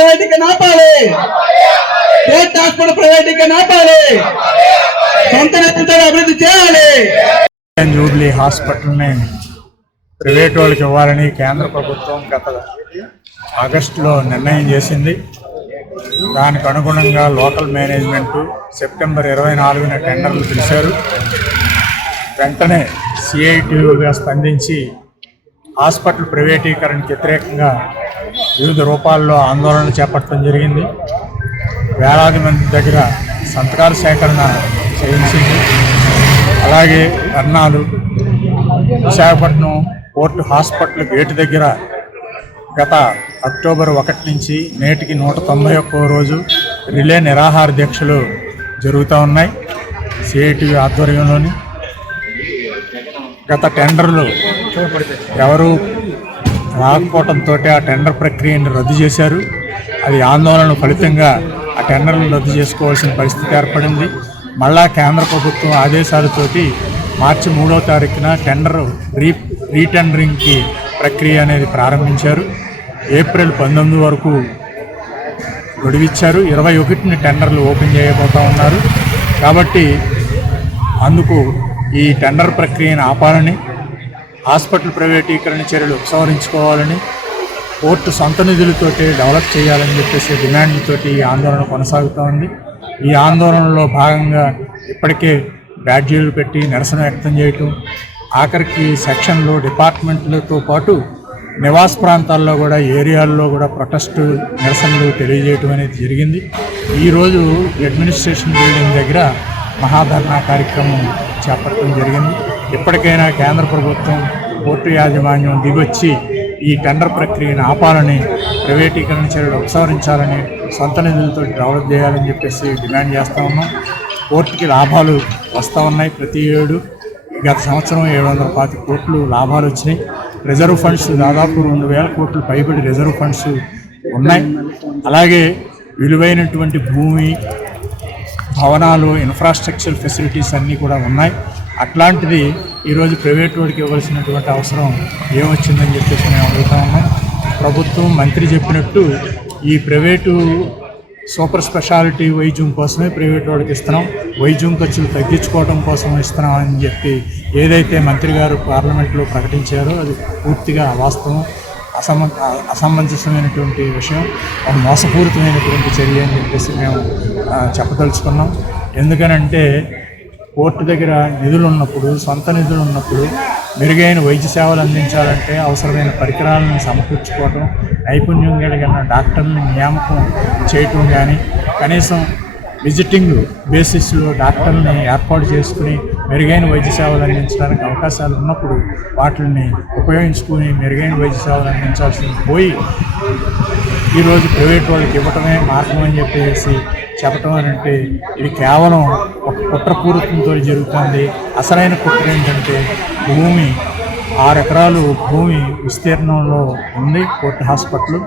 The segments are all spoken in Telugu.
ప్రైవేటీకరణ ఆపాలి, స్టేట్ హాస్పిటల్ ప్రైవేటీకరణ ఆపాలి, సొంత నిధులతో అభివృద్ధి చేయాలి. జూబ్లీ హాస్పిటల్ని ప్రైవేట్ వాళ్ళకి ఇవ్వాలని కేంద్ర ప్రభుత్వం గత ఆగస్టులో నిర్ణయం చేసింది. దానికి అనుగుణంగా లోకల్ మేనేజ్మెంట్ సెప్టెంబర్ 24న టెండర్లు పిలిచారు. వెంటనే సిఐటియుగా స్పందించి హాస్పిటల్ ప్రైవేటీకరణకు వ్యతిరేకంగా వివిధ రూపాల్లో ఆందోళనలు చేపట్టడం జరిగింది. వేలాది మంది దగ్గర సంతకాల సేకరణ చేయించింది. అలాగే ధర్నాలు విశాఖపట్నం పోర్టు హాస్పిటల్ గేటు దగ్గర గత అక్టోబర్ 1 నుంచి నేటికి 191వ రోజు రిలే నిరాహార దీక్షలు జరుగుతూ ఉన్నాయి సిఐటియు ఆధ్వర్యంలోని. గత టెండర్లు ఎవరు రాకపోవడంతో ఆ టెండర్ ప్రక్రియను రద్దు చేశారు. అది ఆందోళన ఫలితంగా ఆ టెండర్లు రద్దు చేసుకోవాల్సిన పరిస్థితి ఏర్పడింది. మళ్ళా కేంద్ర ప్రభుత్వం ఆదేశాలతోటి మార్చి 3వ తారీఖున టెండర్ రీటెండరింగ్కి ప్రక్రియ అనేది ప్రారంభించారు. ఏప్రిల్ 19 వరకు గడువిచ్చారు. 21ని టెండర్లు ఓపెన్ చేయబోతూ ఉన్నారు. కాబట్టి అందుకు ఈ టెండర్ ప్రక్రియను ఆపాలని, హాస్పిటల్ ప్రైవేటీకరణ చర్యలు ఉపసంహరించుకోవాలని, పోర్టు సొంత నిధులతోటి డెవలప్ చేయాలని చెప్పేసి డిమాండ్లతోటి ఈ ఆందోళన కొనసాగుతూ ఉంది. ఈ ఆందోళనలో భాగంగా ఇప్పటికే బ్యాడ్జీలు పెట్టి నిరసన వ్యక్తం చేయటం, ఆఖరికి సెక్షన్లు డిపార్ట్మెంట్లతో పాటు నివాస ప్రాంతాల్లో కూడా ఏరియాల్లో కూడా ప్రొటెస్టు నిరసనలు తెలియజేయటం అనేది జరిగింది. ఈరోజు అడ్మినిస్ట్రేషన్ బిల్డింగ్ దగ్గర మహాధర్నా కార్యక్రమం చేపట్టడం జరిగింది. ఇప్పటికైనా కేంద్ర ప్రభుత్వం పోర్టు యాజమాన్యం దిగొచ్చి ఈ టెండర్ ప్రక్రియను ఆపాలని, ప్రైవేటీకరణ చర్యలు ఉపసంహరించాలని, సొంత నిధులతో డెవలప్ చేయాలని చెప్పేసి డిమాండ్ చేస్తూ ఉన్నాం. పోర్టుకి లాభాలు వస్తూ ఉన్నాయి. ప్రతి ఏడు గత సంవత్సరం 720 కోట్లు లాభాలు వచ్చినాయి. రిజర్వ్ ఫండ్స్ దాదాపు 2000 కోట్లు పైబడి రిజర్వ్ ఫండ్స్ ఉన్నాయి. అలాగే విలువైనటువంటి భూమి, భవనాలు, ఇన్ఫ్రాస్ట్రక్చర్ ఫెసిలిటీస్ అన్నీ కూడా ఉన్నాయి. అట్లాంటిది ఈరోజు ప్రైవేట్ వాడికి ఇవ్వాల్సినటువంటి అవసరం ఏమొచ్చిందని చెప్పేసి మేము అడుగుతా ఉన్నాం. ప్రభుత్వం మంత్రి చెప్పినట్టు ఈ ప్రైవేటు సూపర్ స్పెషాలిటీ వైద్యం కోసమే ప్రైవేట్ వాడికి ఇస్తున్నాం, వైద్యం ఖర్చులు తగ్గించుకోవడం కోసం ఇస్తున్నాం అని చెప్పి ఏదైతే మంత్రి గారు పార్లమెంట్లో ప్రకటించారో అది పూర్తిగా అవాస్తవం, అసమంజసమైనటువంటి విషయం, అది మోసపూరితమైనటువంటి చర్య అని చెప్పేసి మేము చెప్పదలుచుకున్నాం. ఎందుకనంటే పోర్టు దగ్గర నిధులు ఉన్నప్పుడు, సొంత నిధులు ఉన్నప్పుడు మెరుగైన వైద్య సేవలు అందించాలంటే అవసరమైన పరికరాలను సమకూర్చుకోవడం, నైపుణ్యం కలిగిన డాక్టర్ని నియామకం చేయటం కానీ, కనీసం విజిటింగ్ బేసిస్లో డాక్టర్ని ఏర్పాటు చేసుకుని మెరుగైన వైద్య సేవలు అందించడానికి అవకాశాలు ఉన్నప్పుడు వాటిని ఉపయోగించుకుని మెరుగైన వైద్య సేవలు అందించాల్సింది పోయి ఈరోజు ప్రైవేట్ వాళ్ళకి ఇవ్వటమే మార్గం అని చెప్పేసి చెప్పటం అని అంటే ఇది కేవలం ఒక కుట్రపూరితంతో జరుగుతుంది. అసలైన కుట్ర ఏంటంటే భూమి 6 ఎకరాలు భూమి విస్తీర్ణంలో ఉంది పోర్టు హాస్పిటల్.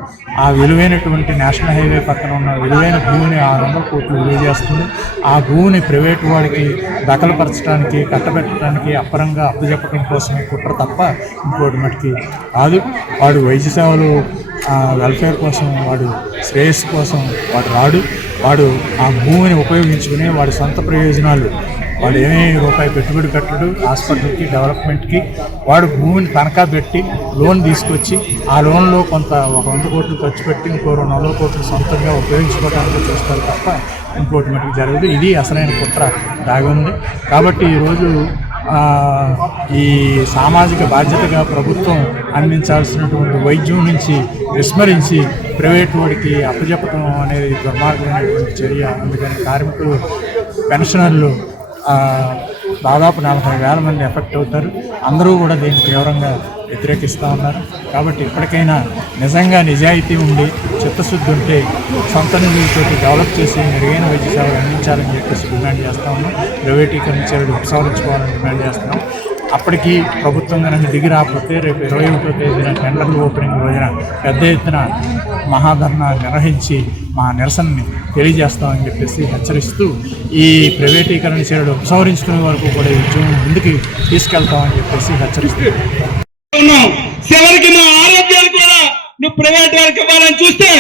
ఆ విలువైనటువంటి నేషనల్ హైవే పక్కన ఉన్న విలువైన భూమిని 600 కోట్లు విలువ చేస్తుంది. ఆ భూమిని ప్రైవేటు వాడికి దఖలుపరచడానికి, కట్టబెట్టడానికి, అప్పరంగా అప్పచెప్పడం కోసమే కుట్ర తప్ప ఇంకోటి మటుకి కాదు. వాడు వైద్య సేవలు వెల్ఫేర్ కోసం, వాడు శ్రేయస్సు కోసం వాడు రాడు. వాడు ఆ భూమిని ఉపయోగించుకుని వాడి సొంత ప్రయోజనాలు, వాడు ఏమీ రూపాయి పెట్టుబడి పెట్టడు హాస్పిటల్కి, డెవలప్మెంట్కి. వాడు భూమిని తనఖా పెట్టి లోన్ తీసుకొచ్చి ఆ లోన్లో కొంత 100 కోట్లు ఖర్చు పెట్టి ఇంకో 200 కోట్లు సొంతంగా ఉపయోగించుకోవడానికి చూస్తారు తప్ప ఇంకోటి మటుకు జరగదు. ఇది అసలైన కుట్ర దాగి ఉంది. కాబట్టి ఈరోజు ఈ సామాజిక బాధ్యతగా ప్రభుత్వం అందించాల్సినటువంటి వైద్యం నుంచి విస్మరించి ప్రైవేట్ వాడికి అప్పచెప్పడం అనేది దుర్మార్గమైనటువంటి చర్య. అందుకని కార్మికులు, పెన్షనర్లు దాదాపు 40,000 మంది ఎఫెక్ట్ అవుతారు. అందరూ కూడా దీన్ని తీవ్రంగా వ్యతిరేకిస్తూ ఉన్నారు. కాబట్టి ఇప్పటికైనా నిజంగా నిజాయితీ ఉండి చిత్తశుద్ధి ఉంటే సొంత నిధులతో డెవలప్ చేసి మెరుగైన వైద్య సేవలు అందించాలని చెప్పేసి డిమాండ్ చేస్తూ ఉన్నాం. ప్రైవేటీకరణ చర్యలు ఉపసంహరించుకోవాలని డిమాండ్ చేస్తున్నాం. అప్పటికి ప్రభుత్వం కనుక దిగి రాకపోతే రేపు 21వ తేదీన టెండర్లు ఓపెనింగ్ రోజున పెద్ద ఎత్తున మహాధర్నా నిర్వహించి మా నిరసనని తెలియజేస్తామని చెప్పేసి హెచ్చరిస్తూ ఈ ప్రైవేటీకరణ చర్యలు ఉపసంహరించుకునే వరకు కూడా ఈ ఉద్యమం ముందుకు తీసుకెళ్తామని చెప్పేసి హెచ్చరిస్తూ చివరికి మా ఆరోగ్యాలు కూడా నువ్వు ప్రైవేట్ వాళ్ళకి ఇవ్వాలని చూస్తే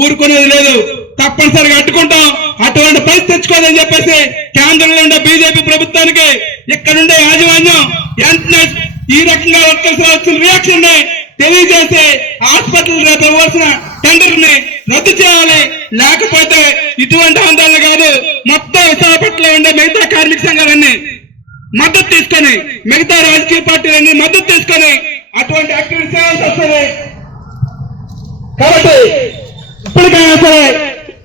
ఊరుకునేది లేదు, తప్పనిసరిగా అడ్డుకుంటాం. అటువంటి పరిస్థితి తెచ్చుకోదని చెప్పేసి కేంద్రంలో ఉండే బీజేపీ ప్రభుత్వానికి ఇక్కడుండే యాజమాన్యం వెంటనే ఈ రకంగా వచ్చిన రియాక్షన్ ని తెలియజేసి హాస్పిటల్ రేపు ఇవ్వాల్సిన టెండర్ ని రద్దు చేయాలి. లేకపోతే ఇటువంటి ఆందోళన కాదు, మొత్తం విశాఖపట్నంలో ఉండే మిగతా కార్మిక సంఘాలన్నీ మద్దతు తీసుకొని, మిగతా రాజకీయ పార్టీలన్నీ మద్దతు తీసుకొని అటువంటి యాక్టివిటీస్ చేయాల్సి వస్తుంది. కాబట్టి ఇప్పటికైనా సరే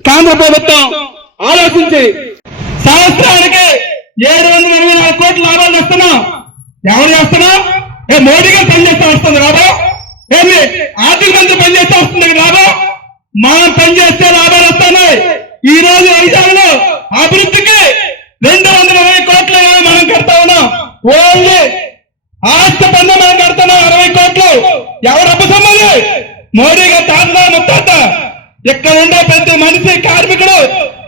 కేంద్ర ప్రభుత్వం ఆలోచించి సంవత్సరానికి 724 కోట్ల లాభాలు వస్తున్నాం. ఎవరు చేస్తున్నాం? మోడీ గారు పనిచేస్తే వస్తుంది లాభం? ఏమి ఆర్థిక మంత్రి పనిచేస్తే వస్తుంది లాభం? మనం పనిచేస్తే లాభాలు వస్తున్నాయి. ఈ రోజు వైజాగ్లో అభివృద్ధికి 220 కోట్ల మనం కడతా ఉన్నాం. ఓన్లీ ఆస్తి పన్ను మనం కడుతున్నాం 60 కోట్లు. ఎవరు అప్పసమ్మది? మోడీ గారు తాత ముత్తాత. ఇక్కడ ఉండే ప్రతి మనిషి కార్మికుడు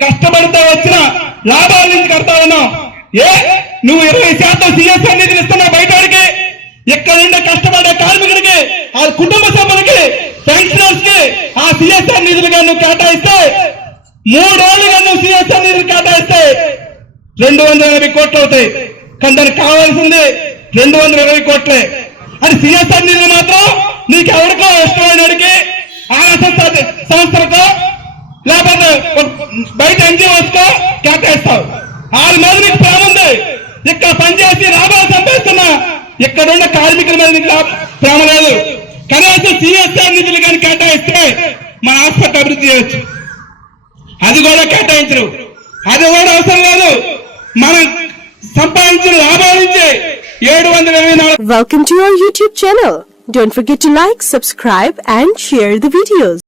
కష్టపడితే వచ్చిన లాభాల నుంచి కడతా ఉన్నాం. నువ్వు 20% సిఎస్ఆర్ నిధులు ఇస్తున్నావు బయటకి. ఇక్కడ ఉండే కష్టపడే కార్మికుడికి, ఆ కుటుంబ సభ్యులకి, పెన్షనర్స్ కి ఆ సిఎస్ఆర్ నిధులుగా నువ్వు కేటాయిస్తే, 3 రోజులుగా నువ్వు సిఎస్ఆర్ నిధులు కేటాయిస్తే 220 కోట్లు అవుతాయి. కానీ దానికి కావాల్సింది 220 కోట్లే. అది సిఎస్ఆర్ నిధులు మాత్రం నీకు ఎవరికో ఇష్టమైనడికి, ఆర్ఎస్ఎస్ సంస్థలకో లేకపోతే బయట ఎన్జిఓస్కో కేటాయిస్తావు. 6 మంది నీకు ప్రేమ ఉంది. ఇక్కడ పనిచేసి లాభాలు సంపాదిస్తున్నా ఇక్కడ ఉన్న కార్మికుల మీద నీకు ప్రేమ లేదు. కనీసం సిఎస్ఆర్ నిధులు కానీ కేటాయిస్తే మన ఆసుపత్రి అభివృద్ధి చేయవచ్చు. అది కూడా కేటాయించరు, అది కూడా అవసరం లేదు. మనం సంపాదించిన లాభాల నుంచి 724. Welcome to our YouTube channel. Don't forget to like, subscribe and share the videos.